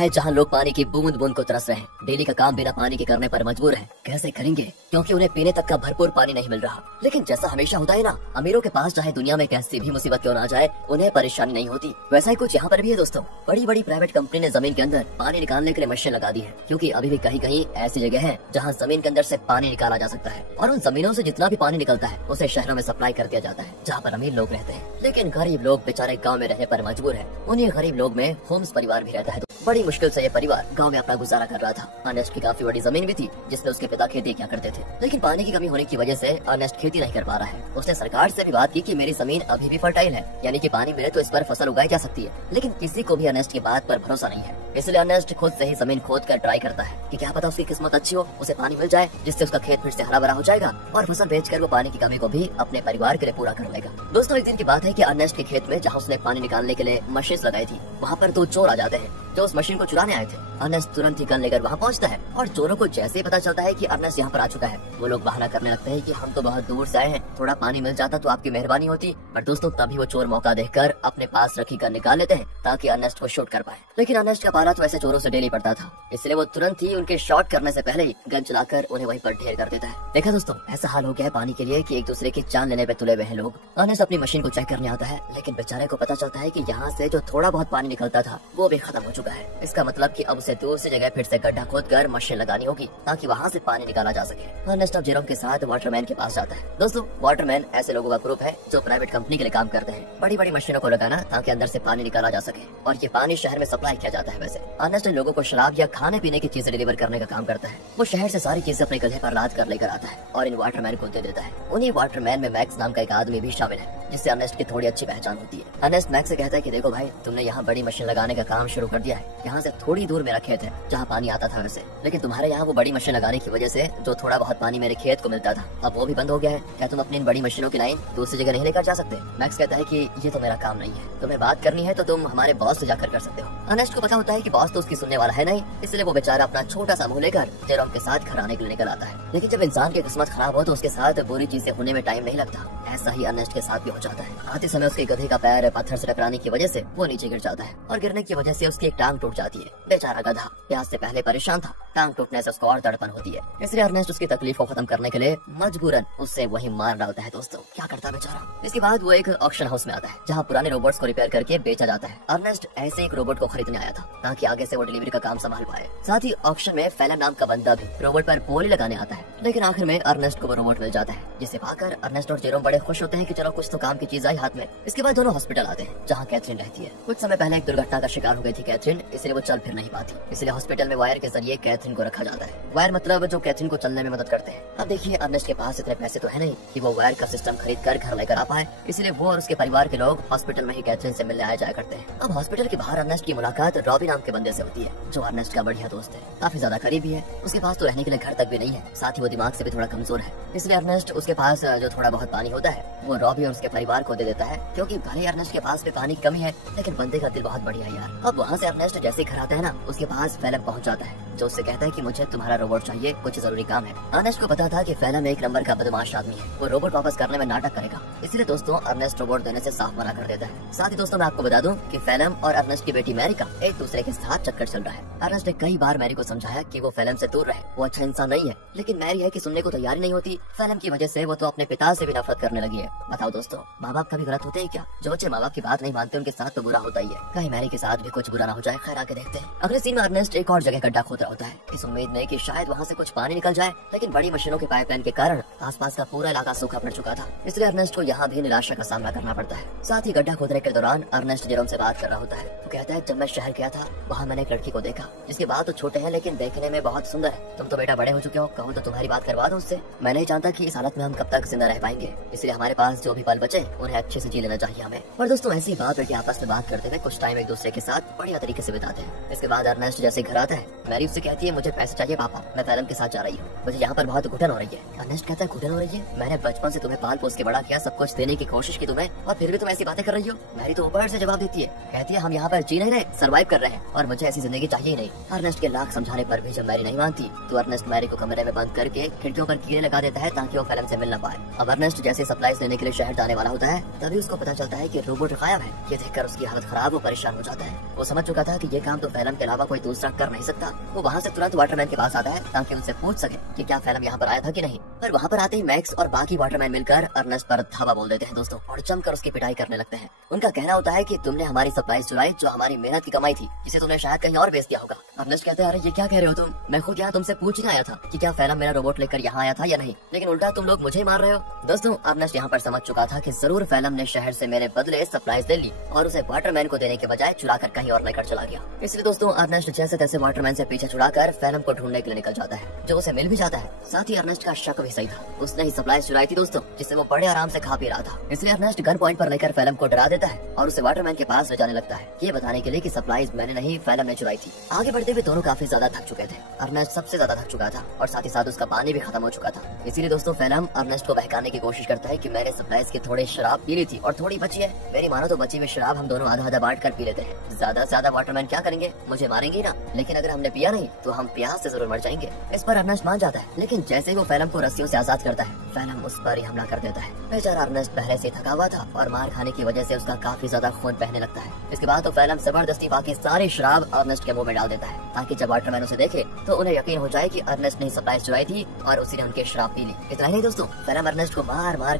है जहाँ लोग पानी की बूंद बूंद को तरस रहे हैं, डेली का काम बिना पानी के करने पर मजबूर हैं। कैसे करेंगे क्योंकि उन्हें पीने तक का भरपूर पानी नहीं मिल रहा। लेकिन जैसा हमेशा होता है ना, अमीरों के पास चाहे दुनिया में कैसी भी मुसीबत क्यों ना जाए, उन्हें परेशानी नहीं होती। वैसा ही कुछ यहाँ पर भी है दोस्तों। बड़ी बड़ी प्राइवेट कंपनी ने जमीन के अंदर पानी निकालने के लिए मशीन लगा दी है, क्योंकि अभी भी कहीं कहीं ऐसी जगह है जहाँ जमीन के अंदर से पानी निकाला जा सकता है और उन जमीनों से जितना भी पानी निकलता है उसे शहरों में सप्लाई कर दिया जाता है, जहाँ पर अमीर लोग रहते हैं। लेकिन गरीब लोग बेचारे गाँव में रहने पर मजबूर है। उन्हीं गरीब लोग में होम्स परिवार भी रहता है। बड़ी मुश्किल से ये परिवार गांव में अपना गुजारा कर रहा था। अर्नेस्ट की काफी बड़ी जमीन भी थी जिसमें उसके पिता खेती किया करते थे, लेकिन पानी की कमी होने की वजह से अर्नेस्ट खेती नहीं कर पा रहा है। उसने सरकार से भी बात की कि मेरी जमीन अभी भी फर्टाइल है, यानी कि पानी मिले तो इस पर फसल उगाई जा सकती है, लेकिन किसी को भी अर्नेस्ट की बात पर भरोसा नहीं है। इसलिए अर्नेस्ट खुद से ही जमीन खोद कर ट्राई करता है कि क्या पता उसकी किस्मत अच्छी हो, उसे पानी मिल जाए जिससे उसका खेत फिर से हरा भरा हो जाएगा और फसल बेचकर वो पानी की कमी को भी अपने परिवार के लिए पूरा कर लेगा। दोस्तों, एक दिन की बात है कि अर्नेस्ट के खेत में जहाँ उसने पानी निकालने के लिए मशीन लगाई थी, वहाँ पर 2 चोर आ जाते हैं जो उस मशीन को चुराने आए थे। अर्नेस्ट तुरंत ही गन लेकर वहाँ पहुँचता है और चोरों को जैसे ही पता चलता है कि अर्नेस्ट यहाँ पर आ चुका है, वो लोग बहाना करने लगते हैं कि हम तो बहुत दूर से आए हैं, थोड़ा पानी मिल जाता तो आपकी मेहरबानी होती। पर दोस्तों, तभी वो चोर मौका देखकर अपने पास रखी गन निकाल लेते हैं ताकि अर्नेस्ट को शूट कर पाए। लेकिन अर्नेस्ट का पाला तो ऐसे चोरों से डेली पड़ता था, इसलिए वो तुरंत ही उनके शॉट करने से पहले ही गन चलाकर उन्हें वहीं पर ढेर कर देता है। देखा दोस्तों, ऐसा हाल हो गया है पानी के लिए कि एक दूसरे की जान लेने पे तुले हुए हैं लोग। अर्नेस्ट अपनी मशीन को चेक करने आता है, लेकिन बेचारे को पता चलता है कि यहाँ से जो थोड़ा बहुत पानी निकलता था वो भी खत्म हो चुका है। इसका मतलब कि अब उसे दूर से जगह फिर से गड्ढा खोदकर मशीन लगानी होगी ताकि वहाँ से पानी निकाला जा सके। अर्नेस्ट अब जेरोम के साथ वाटरमैन के पास जाता है। दोस्तों, वाटरमैन ऐसे लोगों का ग्रुप है जो प्राइवेट कंपनी के लिए काम करते हैं, बड़ी बड़ी मशीनों को लगाना ताकि अंदर से पानी निकाला जा सके, और ये पानी शहर में सप्लाई किया जाता है। वैसे अर्नेस्ट इन लोगों को शराब या खाने पीने की चीजें डिलीवर करने का काम करता है। वो शहर से सारी चीजें अपने गधे पर लाद कर लेकर आता है और इन वाटरमैन को दे देता है। उन्हीं वाटरमैन में मैक्स नाम का एक आदमी भी शामिल है जिससे अर्नेस्ट की थोड़ी अच्छी पहचान होती है। अर्नेस्ट मैक्स से कहता है कि देखो भाई, तुमने यहाँ बड़ी मशीन लगाने का काम शुरू कर दिया है। यहाँ से थोड़ी दूर मेरा खेत है जहाँ पानी आता था वैसे, लेकिन तुम्हारे यहाँ वो बड़ी मशीन लगाने की वजह से जो थोड़ा बहुत पानी मेरे खेत को मिलता था अब वो भी बंद हो गया है। क्या तुम अपनी इन बड़ी मशीनों की लाइन दूसरी जगह नहीं लेकर जा सकते? मैक्स कहता है कि ये तो मेरा काम नहीं है, तुम्हें बात करनी है तो तुम हमारे बॉस से जाकर कर सकते हो। अर्नेस्ट को पता होता है कि बॉस तो उसकी सुनने वाला है नहीं, इसलिए वो बेचारा अपना छोटा सा मुंह लेकर जेरोम के साथ घर आने के लिए निकल आता है। लेकिन जब इंसान की किस्मत खराब हो तो उसके साथ बुरी चीजें होने में टाइम नहीं लगता। ऐसा ही अर्नेस्ट के साथ भी हो जाता है। आते समय उसके गधे का पैर पत्थर से टकराने की वजह से वो नीचे गिर जाता है और गिरने की वजह से उसकी एक टांग टूट जाती है। बेचारा गधा प्यास से पहले परेशान था, टांग टूटने से उसको और तड़पन होती है, इसलिए अर्नेस्ट उसकी तकलीफ को खत्म करने के लिए मजबूरन उससे वही मार डालता है। दोस्तों, क्या करता है बेचारा। इसके बाद वो एक ऑक्शन हाउस में आता है जहाँ पुराने रोबोट्स को रिपेयर करके बेचा जाता है। अर्नेस्ट ऐसे एक रोबोट को खरीदने आया था ताकि आगे से वो डिलीवरी का काम संभाल पाए। साथ ही ऑक्शन में फैलन नाम का बंदा भी रोबोट पर बोली लगाने आता है, लेकिन आखिर में अर्नेस्ट को वो रोबोट मिल जाता है, जिसे पाकर अर्नेस्ट और जेरोम बड़े खुश होते हैं कि चलो कुछ तो काम की चीज आई हाथ में। इसके बाद दोनों हॉस्पिटल आते हैं जहाँ कैथरीन रहती है। कुछ समय पहले एक दुर्घटना का शिकार हो गई थी कैथरीन, इसलिए वो चल फिर नहीं पाती, इसलिए हॉस्पिटल में वायर के जरिए कैथरीन को रखा जाता है। वायर मतलब जो कैथरीन को चलने में मदद करते हैं। अब देखिए, अर्नेस्ट के पास इतने पैसे तो है नहीं कि वो वायर का सिस्टम खरीद कर घर लेकर आ पाए, इसलिए वो और उसके परिवार के लोग हॉस्पिटल में ही कैथरीन से मिलने आया जाया करते हैं। अब हॉस्पिटल के बाहर अर्नेस्ट की मुलाकात रॉबी नाम के बंदे से होती है जो अर्नेस्ट का बढ़िया दोस्त है, काफी ज्यादा करीबी है। उसके पास तो रहने के लिए घर तक भी नहीं है, साथ ही वो दिमाग से भी थोड़ा कमजोर है, इसलिए अर्नेस्ट उसके पास जो थोड़ा बहुत पानी होता है वो रॉबी और उसके परिवार को दे देता है, क्योंकि भले अर्नेस्ट के पास भी पानी की कमी है लेकिन बंदे का दिल बहुत बढ़िया है यार। अब वहाँ से अर्नेस्ट जैसे घर आता है ना, उसके पास फैलम पहुँच जाता है जो उससे कहता है कि मुझे तुम्हारा रोबोट चाहिए, कुछ जरूरी काम है। अर्नेस्ट को पता था कि फैलम एक नंबर का बदमाश आदमी है, वो रोबोट वापस करने में नाटक करेगा, इसलिए दोस्तों अर्नेस्ट रोबोट देने से साफ मना कर देता है। साथ ही दोस्तों मैं आपको बता दूं कि फैलम और अर्नेस्ट की बेटी मैरी का एक दूसरे के साथ चक्कर चल रहा है। अर्नेस्ट ने कई बार मैरी को समझाया कि वो फैलम से दूर रहे, वो अच्छा इंसान नहीं है, लेकिन मैरी है कि सुनने को तैयार नहीं होती। फैलम की वजह से वो तो अपने पिता से भी नफरत करने लगी है। बताओ दोस्तों, माँ बाप कभी गलत होते हैं क्या? जो बच्चे माँ बाप की बात नहीं मानते उनके साथ तो बुरा होता ही है, कहीं मैरी के साथ भी कुछ बुरा ना हो जाए। खैर आके देखते हैं। अगले सीन में अर्नेस्ट एक और जगह गड्ढा खोद रहा होता है, इस उम्मीद में कि शायद वहाँ से कुछ पानी निकल जाए, लेकिन बड़ी मशीनों के पाइपलाइन के कारण आसपास का पूरा इलाका सूखा पड़ चुका था, इसलिए अर्नेस्ट को यहाँ भी निराशा का सामना करना पड़ता है। साथ ही गड्ढा खोदने के दौरान अर्नेस्ट जेरोम से बात कर रहा होता है। वो कहता है, जब मैं शहर गया था वहाँ मैंने एक लड़की को देखा जिसके बाल तो छोटे हैं लेकिन देखने में बहुत सुंदर है। तुम तो बेटा बड़े हो चुके हो, कहूँ तो तुम्हारी बात करवा दो उससे। मैं नहीं जानता कि इस हालत में हम कब तक जिंदा रह पाएंगे, इसलिए हमारे पास जो भी पल बचे उन्हें अच्छे से जी लेना चाहिए हमें। और दोस्तों ऐसी बात बेटी आपस में बात करते हुए कुछ टाइम एक दूसरे के साथ बढ़िया तरीके से बिताते हैं। इसके बाद अर्नेस्ट जैसे घर आता है, मैरी उससे कहती है, मुझे पैसे चाहिए पापा, मैं फैलम के साथ जा रही हूँ, मुझे यहाँ पर बहुत घुटन हो रही है। अर्नेस्ट कहता है, घुटन हो रही है? मैंने बचपन से तुम्हें पाल पोस के बड़ा किया, सब कुछ देने की कोशिश की तुम्हें, और फिर भी तुम ऐसी बातें कर रही हो। मैरी तो ऊपर से जवाब देती है, कहती है, हम यहाँ पर जी नहीं रहे, सर्वाइव कर रहे हैं और मुझे ऐसी जिंदगी चाहिए ही नहीं। अर्नेस्ट के लाख समझाने पर भी जब मैरी नहीं मानती तो अर्नेस्ट मैरी को कमरे में बंद करके खिड़कियों पर कीड़े लगा देता है ताकि वो फैलम से मिल न पाए। अब अर्नेस्ट जैसे सप्लाईज लेने के लिए शहर जाने वाला रहा होता है तभी उसको पता चलता है कि रोबोट गायब है। ये देखकर उसकी हालत खराब, वो परेशान हो जाता है। वो समझ चुका था कि ये काम तो फैलम के अलावा कोई दूसरा कर नहीं सकता। वो वहाँ से तुरंत वाटरमैन के पास आता है ताकि उनसे पूछ सके कि क्या फैलम यहाँ पर आया था कि नहीं। पर वहाँ पर आते ही मैक्स और बाकी वाटरमैन मिलकर अर्नेस्ट पर धावा बोल देते हैं दोस्तों, और जमकर उसकी पिटाई करने लगते हैं। उनका कहना होता है कि तुमने हमारी सप्लाई चुराई, जो हमारी मेहनत की कमाई थी, जिसे तुमने शायद कहीं और बेच दिया होगा। अर्नेस्ट कहते हैं, अरे ये क्या कह रहे हो तुम? मैं खुद यहाँ तुमसे पूछने आया था कि क्या फैलम मेरा रोबोट लेकर यहाँ आया था या नहीं, लेकिन उल्टा तुम लोग मुझे ही मार रहे हो। दोस्तों अर्नेस्ट यहाँ पर समझ चुका था कि जरूर फैलम ने शहर से मेरे बदले सप्लाईज ले ली और उसे वाटरमैन को देने के बजाय चुरा कर कहीं और लेकर चला गया। इसलिए दोस्तों अर्नेस्ट जैसे तैसे वाटरमैन से पीछे छुड़ाकर फैलम को ढूंढने के लिए निकल जाता है, जो उसे मिल भी जाता है। साथ ही अर्नेस्ट का शक भी सही था, उसने ही सप्लाई चुराई थी दोस्तों, जिससे वो बड़े आराम से खा पी रहा था। इसलिए अर्नेस्ट गन पॉइंट पर लेकर फैलम को डरा देता है और उसे वाटरमैन के पास ले जाने लगता है, ये बताने के लिए कि सप्लाईज मैंने नहीं फैलम ने चुराई थी। आगे बढ़ते हुए दोनों काफी ज्यादा थक चुके थे। अर्नेस्ट सबसे ज्यादा थक चुका था और साथ ही साथ उसका पानी भी खत्म हो चुका था। इसीलिए दोस्तों फैलम अर्नेस्ट को बहकाने की कोशिश करता है कि मैंने सप्लाईज की थोड़ी शराब पी ली थी और थोड़ी बची है, मेरी मानो तो बची हुई शराब हम दोनों आधा आधा बांट कर पी लेते हैं। ज्यादा से ज्यादा वाटरमैन क्या करेंगे, मुझे मारेंगे ना, लेकिन अगर हमने पिया नहीं तो हम प्यास से जरूर मर जाएंगे। इस पर अर्नेस्ट मान जाता है, लेकिन जैसे ही वो फैलम को रस्सियों से आजाद करता है फैलम उस पर ही हमला कर देता है। बेचारा अर्नेस्ट पहले से थका हुआ था और मार खाने की वजह से उसका काफी ज्यादा खून बहने लगता है। इसके बाद तो फैलम जबरदस्ती बाकी सारी शराब अर्नेस्ट के मुंह में डाल देता है, ताकि जब वाटरमैन उसे देखे तो उन्हें यकीन हो जाए कि अर्नेस्ट ने सप्लाई चुराई थी और उसी ने उनकी शराब पी ली। इतना ही नहीं दोस्तों, फैलम अर्नेस्ट को मार मार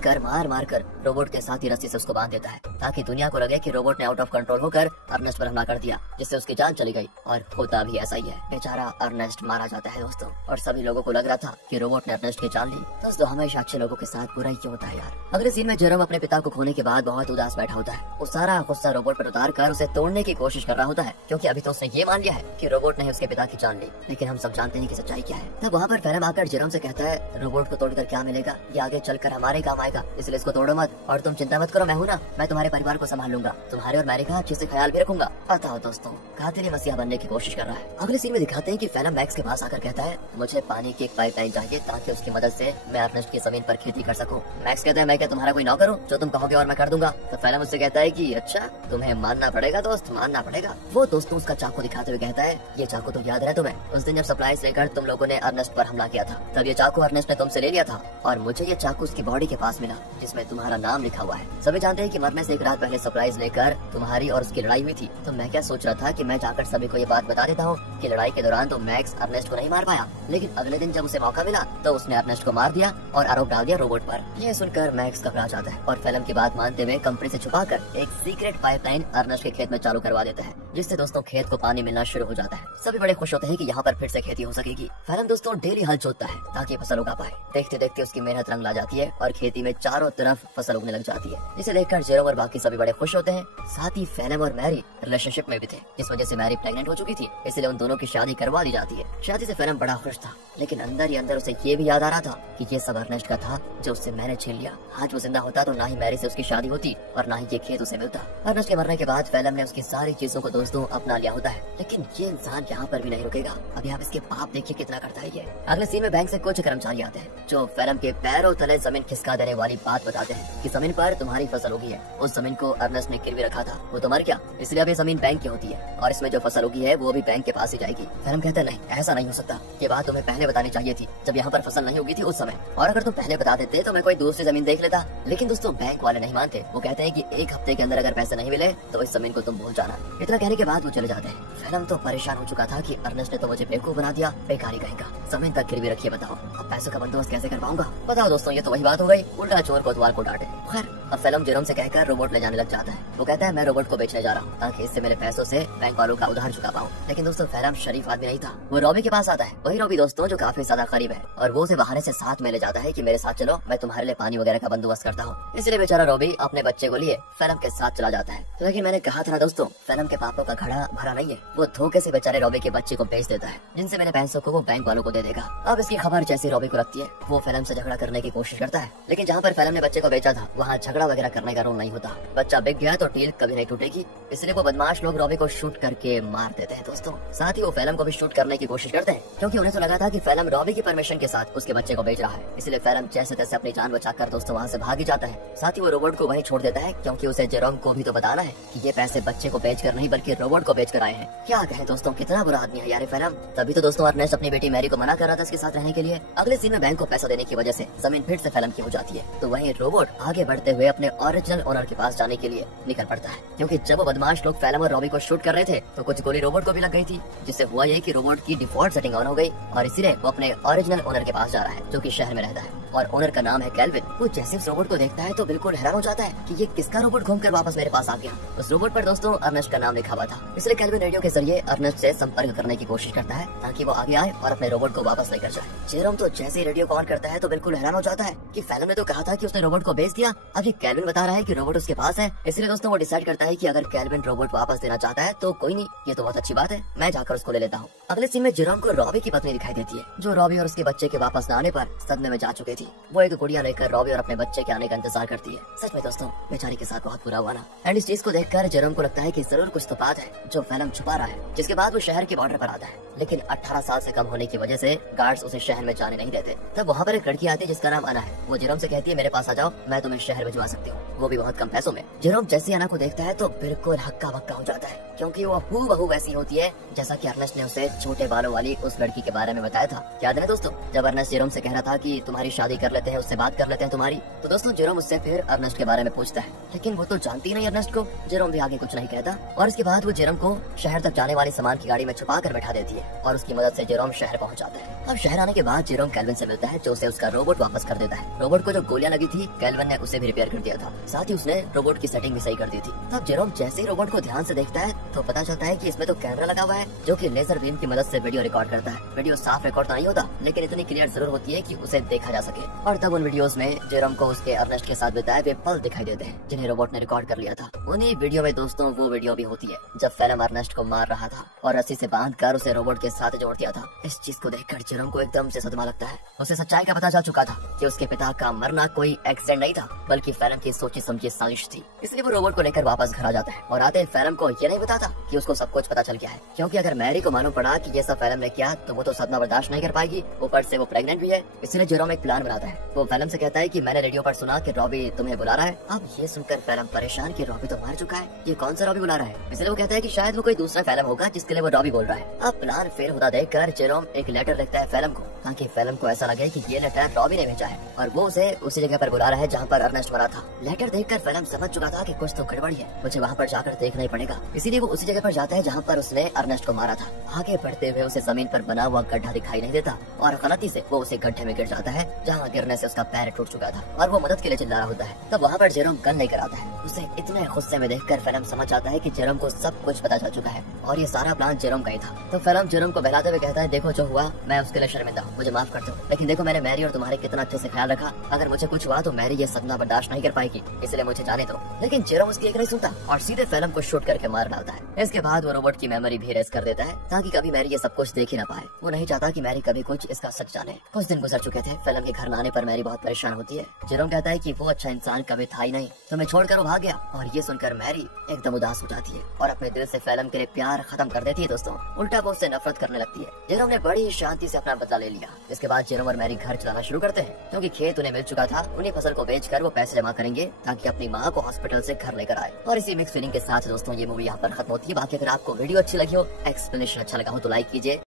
कर रोबोट के साथ ही रस्सी से उसको बांध देता है, ताकि दुनिया को लगे कि रोबोट ने आउट ऑफ कंट्रोल होकर अर्नेस्ट पर हमला कर दिया, जिससे उसकी जान चली गई। और होता भी ऐसा ही है, बेचारा अर्नेस्ट मारा जाता है दोस्तों। और सभी लोगों को लग रहा था कि रोबोट ने अर्नेस्ट की जान ली। दोस्तों हमेशा अच्छे लोगों के साथ बुरा ही क्यों होता है यार। अगले सीन में जेरोम अपने पिता को खोने के बाद बहुत उदास बैठा होता है। वो सारा गुस्सा रोबोट पर उतार कर उसे तोड़ने की कोशिश कर रहा होता है, क्योंकि अभी तो उसने ये मान लिया है कि रोबोट ने उसके पिता की जान ली। लेकिन हम सब जानते हैं कि सच्चाई क्या है। तब वहाँ पर फैलम आकर जेरोम से कहता है, रोबोट को तोड़कर क्या मिलेगा, ये आगे चलकर हमारे काम आएगा, इसलिए इसको तोड़ो मत और तुम चिंता मत करो, मैं हूँ ना, मैं तुम्हारे परिवार को संभाल लूंगा, तुम्हारे और मैरी का अच्छे से ख्याल भी रखूंगा। बताओ दोस्तों, कातिल मसीहा बनने की कोशिश कर रहा है। अगले सीन में दिखाते हैं कि फैलम मैक्स के पास आकर कहता है, मुझे पानी की एक पाइपलाइन चाहिए ताकि उसकी मदद से मैं अर्नेस्ट की जमीन पर खेती कर सकूं। मैक्स कहता है, मैं क्या तुम्हारा कोई नौकर हूँ, जो तुम कहोगे और मैं कर दूंगा। तो फैलम उससे कहता है कि अच्छा, तुम्हें मानना पड़ेगा दोस्त, मानना पड़ेगा। वो दोस्तों उसका चाकू दिखाते हुए कहता है, ये चाकू तो याद रहे तुम्हें, उस दिन जब सप्लाईज लेकर तुम लोगों ने अर्नेस्ट पर हमला किया था, तब ये चाकू अर्नेस्ट ने तुमसे ले लिया था और मुझे ये चाकू उसकी बॉडी के पास मिला जिसमें तुम्हारा नाम लिखा हुआ है। सभी जानते हैं कि मरने से एक रात पहले सप्लाईज लेकर तुम्हारी और उसकी लड़ाई हुई थी। तो मैं क्या सोच रहा था कि मैं जाकर सभी को ये बात बता देता हूँ कि लड़ाई के दौरान तो मैक्स अर्नेस्ट को नहीं मार पाया, लेकिन अगले दिन जब उसे मौका मिला तो उसने अर्नेस्ट को मार दिया और आरोप डाल दिया रोबोट पर। ये सुनकर मैक्स घबरा जाता है और फैलम की बात मानते हुए कंपनी से छुपाकर एक सीक्रेट पाइपलाइन अर्नेस्ट के खेत में चालू करवा देता है, जिससे दोस्तों खेत को पानी मिलना शुरू हो जाता है। सभी बड़े खुश होते हैं कि यहाँ पर फिर से खेती हो सकेगी। फैलम दोस्तों डेली हल जोतता है ताकि फसल उगा पाए। देखते देखते उसकी मेहनत रंग ला जाती है और खेती में चारों तरफ फसल उगने लग जाती है, जिसे देखकर जेरोम और बाकी सभी बड़े खुश होते हैं। साथ ही फैलम और मैरी रिलेशनशिप में भी थे, इस वजह से मैरी प्रेग्नेंट हो चुकी थी, इसलिए उन दोनों की शादी करवा दी जाती है। शादी से फैलम बड़ा खुश था, लेकिन अंदर ही अंदर उसे ये भी याद आ रहा था कि ये सब अर्नेस्ट का था जो उससे मैंने छीन लिया। आज वो जिंदा होता तो ना ही मैरी से उसकी शादी होती और ना ही ये खेत उसे मिलता। अर्नेस्ट के मरने के बाद फैलम ने उसकी सारी चीजों को दोस्तों अपना लिया होता है, लेकिन ये इंसान यहाँ पर भी नहीं रुकेगा। अभी आप इसके पाप देखिए कितना करता है ये। अगले सीन में बैंक से कुछ कर्मचारी आते हैं जो फैलम के पैरों तले जमीन खिसका देने वाली बात बताते हैं कि जमीन पर तुम्हारी फसल उगी है। उस जमीन को अर्नेस्ट ने गिरवी रखा था, वो तो मर गया, इसलिए अब ये जमीन बैंक की होती है और इसमें जो फसल उगी है वो भी बैंक के पास ही जाएगी। फैलम कहता है, नहीं ऐसा नहीं हो सकता, ये बात तुम्हें पहले बतानी चाहिए थी जब यहाँ पर फसल नहीं उगी थी उस समय, और अगर तुम पहले बता देते तो मैं कोई दूसरी जमीन देख लेता। लेकिन दोस्तों बैंक वाले नहीं मानते, वो कहते हैं कि एक हफ्ते के अंदर अगर पैसे नहीं मिले तो इस जमीन को तुम भूल जाना। इतना कहने के बाद वो चले जाते हैं। फैलम तो परेशान हो चुका था कि अर्नेस्ट ने तो मुझे बेवकूफ बना दिया, बेकारी कहेगा, जमीन तक गिरवी रखिए, बताओ अब पैसों का बंदोबस्त कैसे कर पाऊंगा। बताओ दोस्तों, ये तो वही बात हो गई, उल्टा चोर कोतवाल को डांटे। खैर अब फैलम जेरोम से कहकर रोबोट ले जाने लग जाता है। वो कहता है, मैं रोबोट को बेचने जा रहा हूँ ताकि इससे मेरे पैसों से बैंक वालों का उधार चुका पाऊँ। लेकिन दोस्तों फैलम शरीफ आदमी नहीं था, वो रॉबी के पास आता है। वही रॉबी दोस्तों जो काफी ज्यादा करीब है, और वो उसे बहाने से साथ में ले जाता है कि मेरे साथ चलो, मैं तुम्हारे लिए पानी वगैरह का बंदोबस्त करता हूँ। इसलिए बेचारा रॉबी अपने बच्चे को लिए फैलम के साथ चला जाता है। लेकिन मैंने कहा था ना दोस्तों, फैलम के पापों का घड़ा भरा नहीं है। वो धोखे से बेचारे रॉबी के बच्चे को बेच देता है, जिनसे मेरे पैसों को वो बैंक वालों को दे देगा। अब इसकी खबर जैसे रॉबी को लगती है, वो फैलम से झगड़ा करने की कोशिश करता है, लेकिन जहाँ पर फैलम ने बच्चे को बेचा था वहाँ झगड़ा वगैरह करने का रूल नहीं होता। बच्चा बिक गया तो डील कभी नहीं टूटेगी, इसलिए वो बदमाश लोग रॉबी को शूट करके मार देते हैं दोस्तों। साथ ही वो फैलम को भी शूट करने की कोशिश करते हैं, क्योंकि उन्हें तो लगा था कि फैलम रॉबी की परमिशन के साथ उसके बच्चे को बेच रहा है। इसलिए फैलम जैसे तैसे अपनी जान बचाकर दोस्तों वहाँ से भाग जाता है। साथ ही वो रोबोट को वहीं छोड़ देता है, क्योंकि उसे जेरोम को भी तो बताना है कि ये पैसे बच्चे को बेचकर नहीं बल्कि कि रोबोट को बेच कर आए हैं। क्या कहें दोस्तों, कितना बुरा आदमी है यार फिल्म। तभी तो दोस्तों अर्नेस्ट अपनी बेटी मैरी को मना कर रहा था इसके साथ रहने के लिए। अगले सीन में बैंक को पैसा देने की वजह से जमीन फिर से फिल्म की हो जाती है, तो वहीं रोबोट आगे बढ़ते हुए अपने ओरिजिनल ओनर के पास जाने के लिए निकल पड़ता है, क्योंकि जब वो बदमाश लोग फिल्म और रॉबी को शूट कर रहे थे तो कुछ गोली रोबोट को भी लग गई थी, जिससे हुआ ये कि रोबोट की डिफॉल्ट सेटिंग ऑन हो गई और इसीलिए वो अपने ओरिजिनल ओनर के पास जा रहा है जो कि शहर में रहता है और ओनर का नाम है कैल्विन। वो जैसे उस रोबोट को देखता है तो बिल्कुल हैरान हो जाता है कि ये किसका रोबोट घूमकर वापस मेरे पास आ गया। उस रोबोट पर दोस्तों अर्नेस्ट का नाम लिखा हुआ था, इसलिए कैल्विन रेडियो के जरिए अर्नेस्ट से संपर्क करने की कोशिश करता है ताकि वो आगे आए और अपने रोबोट को वापस लेकर जाए। जेरोम तो जैसे ही रेडियो को ऑन करता है तो बिल्कुल हैरान हो जाता है कि फिल्म ने तो कहा था कि उसने रोबोट को बेच दिया, अब ये कैल्विन बता रहा है कि रोबोट उसके पास है। इसलिए दोस्तों वो डिसाइड करता है कि अगर कैल्विन रोबोट वापस देना चाहता है तो कोई नहीं, ये तो बहुत अच्छी बात है, मैं जाकर उसको ले लेता हूँ। अगले सीन में जेरोम को रॉबी की पत्नी दिखाई देती है, जो रॉबी और उसके बच्चे के वापस न आने पर सदमे में जा चुकी थी। वो एक गुड़िया लेकर रॉबी और अपने बच्चे के आने का इंतजार करती है। सच में दोस्तों बेचारी के साथ बहुत बुरा हुआ ना। एंड इस चीज को देखकर जेरोम को लगता है कि जरूर कुछ तो बात है जो फिल्म छुपा रहा है। जिसके बाद वो शहर के बॉर्डर पर आता है, लेकिन 18 साल से कम होने की वजह से गार्ड्स उसे शहर में जाने नहीं देते। तब वहाँ पर एक लड़की आती है जिसका नाम अना है। वो जेरोम से कहती है मेरे पास आ जाओ, मैं तुम्हें शहर भिजवा सकती हूँ, वो भी बहुत कम पैसों में। जेरोम जैसे अना को देखता है तो बिल्कुल हक्का बक्का हो जाता है, क्योंकि वो हूबहू वैसी होती है जैसा कि अर्नेस्ट ने उसे छोटे बालों वाली उस लड़की के बारे में बताया था। याद है दोस्तों जब अर्नेस्ट जेरोम से कह रहा था कि तुम्हारी शादी कर लेते हैं, उससे बात कर लेते हैं तुम्हारी, तो दोस्तों जेरोम उससे फिर अर्नेस्ट के बारे में पूछता है, लेकिन वो तो जानती नहीं अर्नेस्ट को। जेरोम भी आगे कुछ नहीं कहता और इसके बाद वो जेरोम को शहर तक जाने वाली सामान की गाड़ी में छुपा कर बैठा देती है और उसकी मदद से जेरोम शहर पहुंच जाता है। अब शहर आने के बाद जेरोम कैल्विन से मिलता है, जो उसे उसका रोबोट वापस कर देता है। रोबोट को जो गोलियां लगी थी कैल्विन ने उसे भी रिपेयर कर दिया था, साथ ही उसने रोबोट की सेटिंग भी सही कर दी थी। तब जेरोम जैसे ही रोबोट को ध्यान से देखता है तो पता चलता है कि इसमें तो कैमरा लगा हुआ है जो कि लेजर बीम की मदद से वीडियो रिकॉर्ड करता है। वीडियो साफ रिकॉर्ड तो नहीं होता, लेकिन इतनी क्लियर जरूर होती है कि उसे देखा जा सके। और तब उन वीडियोस में जेरोम को उसके अर्नेस्ट के साथ बिताए वे पल दिखाई देते हैं जिन्हें रोबोट ने रिकॉर्ड कर लिया था। उन्हीं वीडियो में दोस्तों वो वीडियो भी होती है जब फिल्म अर्नेस्ट को मार रहा था और रस्सी से बांधकर उसे रोबोट के साथ जोड़ दिया था। इस चीज को देखकर जेरोम को एकदम से सदमा लगता है। उसे सच्चाई का पता चल चुका था कि उसके पिता का मरना कोई एक्सीडेंट नहीं था, बल्कि फिल्म की सोची समझी साजिश थी। इसलिए वो रोबोट को लेकर वापस घर आ जाता है और आते ही फिल्म को ये नहीं बताता कि उसको सब कुछ पता चल गया है, क्योंकि अगर मैरी को मालूम पड़ा कि ये सब फिल्म ने किया तो वो तो सदमा बर्दाश्त नहीं कर पाएगी। ऊपर से वो प्रेग्नेंट भी है। इसलिए जेरोम एक प्लान बनाता है। वो फिल्म से कहता है कि मैंने रेडियो पर सुना कि रॉबी तुम्हें बुला रहा है। अब ये सुनकर फिल्म परेशान कि रॉबी तो मर चुका है, ये कौन सा रॉबी बुला रहा है। इसलिए वो कहता है कि शायद वो कोई दूसरा फिल्म होगा जिसके लिए वो रॉबी बोल रहा है। अब प्लान फेल होता देखकर जेरोम एक लेटर लिखता है फिल्म को, ताकि फिल्म को ऐसा लगे कि ये लेटर रॉबी ने भेजा है और वो उसे उसी जगह पर बुला रहा है जहाँ पर अर्नेस्ट मरा था। लेटर देखकर फिल्म समझ चुका था कि कुछ तो गड़बड़ी है, मुझे वहाँ पर जाकर देखना ही पड़ेगा। इसीलिए वो उसी जगह पर जाता है जहाँ पर उसने अर्नेस्ट को मारा था। आगे बढ़ते हुए उसे जमीन पर बना हुआ गड्ढा दिखाई नहीं देता और गलती से वो उसे गड्ढे में गिर जाता है, जहाँ गिरने से उसका पैर टूट चुका था और वो मदद के लिए चिल्ला रहा होता है। तब वहाँ पर जेरोम गन लेकर आता है। उसे इतने गुस्से में देखकर फिल्म समझ जाता है कि जेरोम को सब कुछ पता चल चुका है और ये सारा प्लान जेरोम का ही था। तो फिल्म जेरोम को बहलाते हुए कहता है, देखो जो हुआ मैं उसके लिए शर्मिंदा हूँ, मुझे माफ कर दो, लेकिन देखो मैंने मैरी और तुम्हारे कितना अच्छे से ख्याल रखा, अगर मुझे कुछ हुआ तो मैरी ये सदमा बर्दाश्त नहीं कर पाएगी, इसलिए मुझे जाने दो। लेकिन जेरोम उसकी एक नहीं सुनता और सीधे फिल्म को शूट करके मार डालता है। इसके बाद वो रोबोट की मेमोरी भी इरेज कर देता है ताकि कभी मैरी ये सब कुछ देख ही ना पाए। वो नहीं चाहता कि मैरी कभी कुछ इसका सच जाने। कुछ दिन गुजर चुके थे। फिल्म के घर न आने पर मैरी बहुत परेशान होती है। जेरोम कहता है कि वो अच्छा इंसान कभी था ही नहीं, तुम्हें छोड़कर वो भाग गया। और ये सुनकर मैरी एकदम उदास हो जाती है और अपने दिल से फिल्म के लिए प्यार खत्म कर देती है। दोस्तों उल्टा वो उससे नफरत करने लगती है। जेरोम ने बड़ी शांति से अपना बदला ले लिया। इसके बाद जेरोम और मैरी घर चलाना शुरू करते हैं, क्योंकि खेत उन्हें मिल चुका था। उन्हीं फसल को बेचकर वो पैसे जमा करेंगे ताकि अपनी माँ को हॉस्पिटल से घर लेकर आए। और इसी मिक्स फीलिंग के साथ दोस्तों ये मूवी यहाँ पर खत्म होती है। बाकी अगर आपको वीडियो अच्छी लगी हो, एक्सप्लेनेशन अच्छा लगा हो तो लाइक कीजिए।